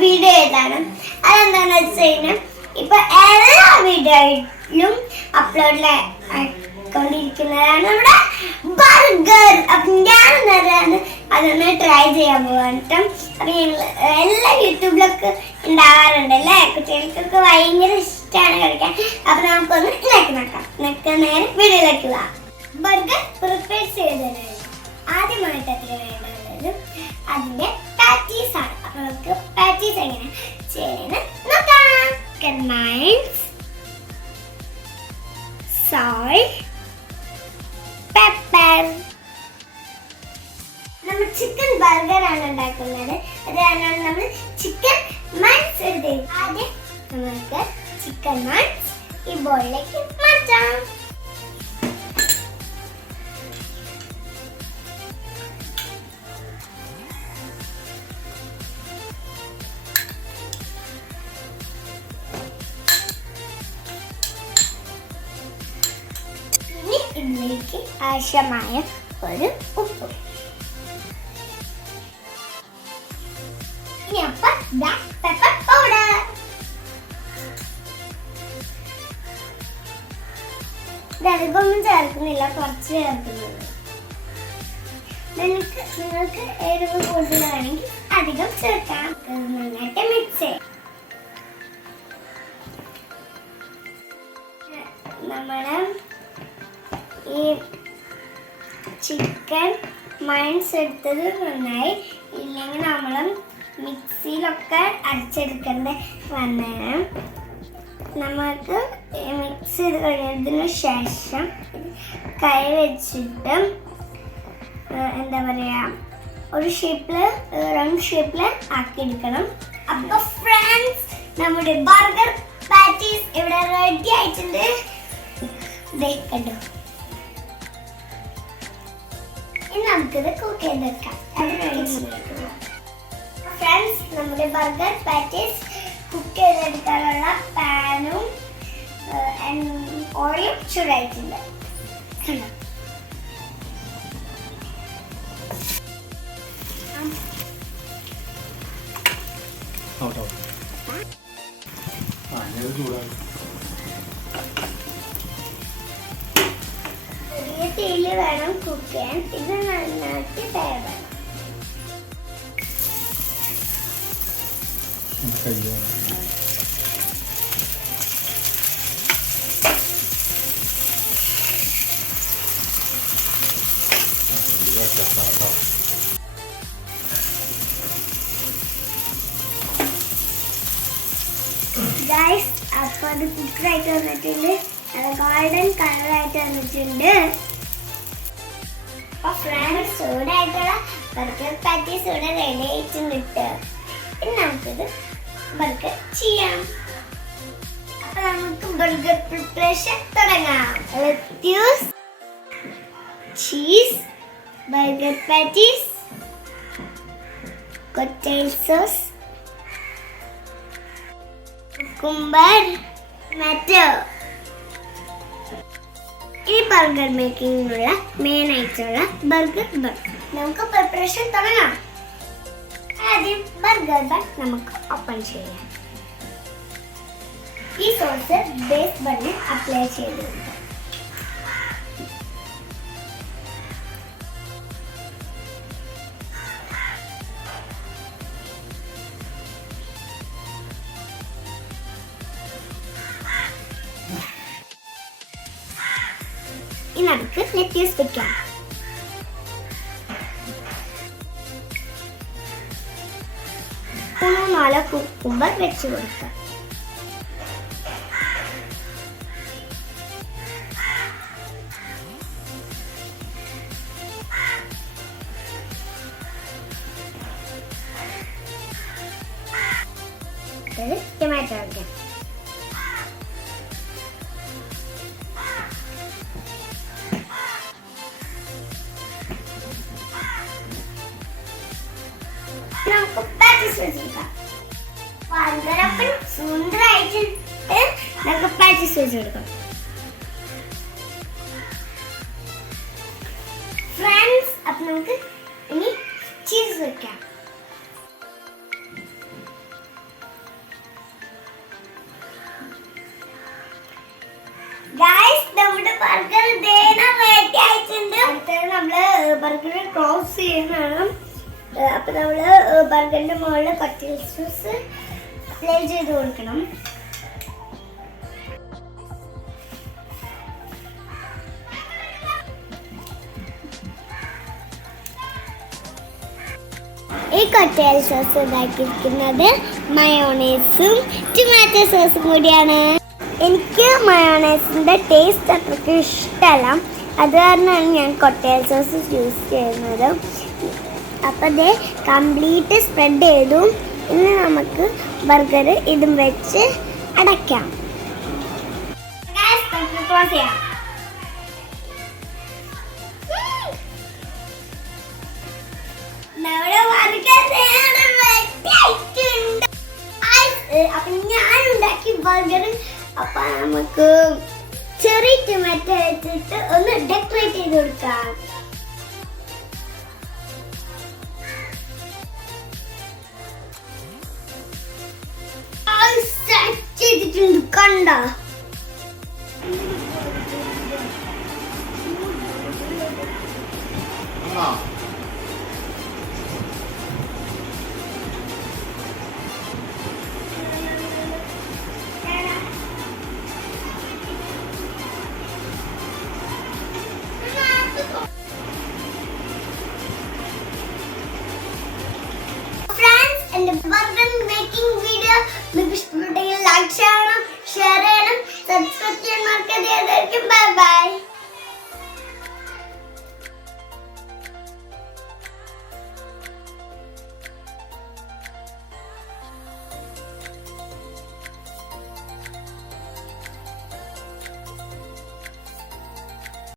Video ഏതാണ്? അതെന്താണെന്ന് വെച്ച് കഴിഞ്ഞാൽ ഇപ്പൊ എല്ലാ വീഡിയോയിലും അപ്ലോഡ് ആയിക്കൊണ്ടിരിക്കുന്നതാണ് നമ്മുടെ ബർഗർ അപ്പൊ ഞാൻ നല്ലതാണ് അതൊന്ന് ട്രൈ ചെയ്യാൻ പോകാനിട്ടും അപ്പൊ ഞങ്ങൾ എല്ലാ യൂട്യൂബിലൊക്കെ ഉണ്ടാവാറുണ്ട് അല്ലേ? കുട്ടികൾക്കൊക്കെ ഭയങ്കര ഇഷ്ടമാണ് കഴിക്കാൻ അപ്പൊ നമുക്കൊന്ന് ഇതാക്കി നോക്കാം. നമുക്ക് നേരെ വീഡിയോയിലേക്ക് പോവാം ബർഗർ പ്രിപ്പയർ ചെയ്തതിനായി ആദ്യമായിട്ട് അതിന് വേണ്ടത്? അതിന്റെ നോക്കാം മൈൻസ് pepper. നമ്മൾ ചിക്കൻ ബർഗർ ആണ് ഉണ്ടാക്കുന്നത്. അത് കാരണം നമ്മൾ ചിക്കൻ മൺസ് എടുത്ത് ആദ്യം നമുക്ക് ചിക്കൻ മൺസ് ഈ ബോളിലേക്ക് മാറ്റാം. ഇനി ആവശ്യമായ ഒരു ഉപ്പ്. ഇനി അപ്പം ബ്ലാക്ക് പെപ്പർ പൗഡർ ഇതധികമൊന്നും ചേർക്കുന്നില്ല കുറച്ച് ചേർക്കുന്നുള്ളൂ. നിങ്ങൾക്ക് നിങ്ങൾക്ക് എരിവ് കൂടുതൽ വേണമെങ്കിൽ അധികം ചേർക്കാം. നന്നായിട്ട് മിക്സ് ചെയ്യാം. നമ്മൾ ഈ ചിക്കൻ മൈൻസ് എടുത്തത് നന്നായി. ഇല്ലെങ്കിൽ നമ്മൾ മിക്സിയിലൊക്കെ അരച്ചെടുക്കേണ്ട വന്നേ നമുക്ക് മിക്സ് ചെയ്ത് കഴിഞ്ഞതിന് ശേഷം കൈ വെച്ചിട്ട് എന്താ പറയുക ഒരു ഷേപ്പിൽ റൗണ്ട് ഷേപ്പിൽ ആക്കിയെടുക്കണം. അപ്പോൾ ഫ്രണ്ട്സ് നമ്മുടെ ബർഗർ പാറ്റീസ് ഇവിടെ റെഡി ആയിട്ടുണ്ട്. കണ്ടോ. ഇനി നമുക്കിത് കുക്ക് ചെയ്തെടുക്കാം ഫ്രണ്ട്സ് നമ്മുടെ ബർഗർ പാറ്റീസ് കുക്ക് ചെയ്തെടുക്കാനുള്ള പാനും ഓയിലും ചൂടായിട്ടുണ്ട്. കണ്ടോ? ഔട്ട് ഔട്ട് ആ ഞാൻ ചെറിയ തീയിൽ വേണം കുക്ക് ചെയ്യാൻ ഇത് നന്നാക്കി തേവണം. ഗൈസ് അപ്പോൾ അത് കുക്കറായിട്ട് വന്നിട്ടുണ്ട്. ഗോൾഡൻ കളറായിട്ട് വന്നിട്ടുണ്ട്. അപ്പോൾ ഫ്രണ്ട്സ് ചൂടായിട്ടുള്ള ബർഗർ പാറ്റീസ് ഇവിടെ റെഡി ആയിട്ടുണ്ട്. ട്ടോ. ഇനി നമുക്കിത് ബർഗർ ചെയ്യാം. അപ്പോൾ നമുക്ക് ബർഗർ പ്രിപ്പറേഷൻ തുടങ്ങാം. Lettuce cheese burger patties cocktail sauce cucumber tomato ഈ ബർഗർ മേക്കിങ്ങിനുള്ള മെയിൻ ആയിട്ടുള്ള ബർഗർ ബൺ നമുക്ക് പ്രിപ്പറേഷൻ തുടങ്ങാം. ആദ്യം ബർഗർ ബൺ നമുക്ക് ഓപ്പൺ ചെയ്യാം. ഈ സോസ് ബേസ് ബണ്ണിൽ അപ്ലൈ ചെയ്തിട്ടുണ്ട്. ഇനി നമുക്ക് ലെറ്റ്യൂസ് വെക്കാം മൂന്നോ നാലോ കുക്കുംബർ വെച്ച് കൊടുക്കാം ടൊമാറ്റോ വെച്ചെടുക്കാം പന്തലപ്പം സുന്ദരമായിട്ട് നമുക്ക് പാച്ചസ് വെച്ചെടുക്കാം ഫ്രണ്ട്സ് അപ്പം നമുക്ക് ഇനി ചീസ് വെക്കാം. ഗായ്സ് നമ്മുടെ ബർഗർ ദേന റെഡി ആയിട്ടുണ്ട്? അടുത്തത് നമ്മൾ ബർഗർ ക്ലോസ് ചെയ്യുന്നതാണ്. ഏഹ് അപ്പൊ നമ്മൾ ബർഗറിന്റെ മുകളിൽ പട്ടി ജ്യൂസ് അപ്ലൈ ചെയ്ത് കൊടുക്കണം. ഈ കൊട്ടയൽ സോസ് ഉണ്ടാക്കിയിരിക്കുന്നത് മയോണൈസും ടൊമാറ്റോ സോസും കൂടിയാണ്. എനിക്ക് മയോണൈസിന്റെ ടേസ്റ്റ് അത്രയ്ക്ക് ഇഷ്ടമല്ല. അത് കാരണമാണ് ഞാൻ കൊട്ടയൽ സോസ് യൂസ് ചെയ്യുന്നത്. അപ്പോൾ ഇത് കംപ്ലീറ്റ് സ്പ്രെഡ് ചെയ്തു. ഇനി നമുക്ക് ബർഗർ ഇതും വെച്ച് അടയ്ക്കാം. അപ്പൊ ഞാൻ ഉണ്ടാക്കി അപ്പൊ നമുക്ക് ചെറിയ ടൊമാറ്റോ വെച്ചിട്ട് ഒന്ന് ഡെക്കറേറ്റ് ചെയ്ത് കൊടുക്കാം. ചെയ്തിട്ടുണ്ട് കണ്ട. ഫ്രണ്ട്സ് എന്റെ ബർഗർ മേക്കിംഗ് വീഡിയോ നിങ്ങൾക്ക് ഇഷ്ടപ്പെട്ടെങ്കിൽ like share até a Dani? Bye bye.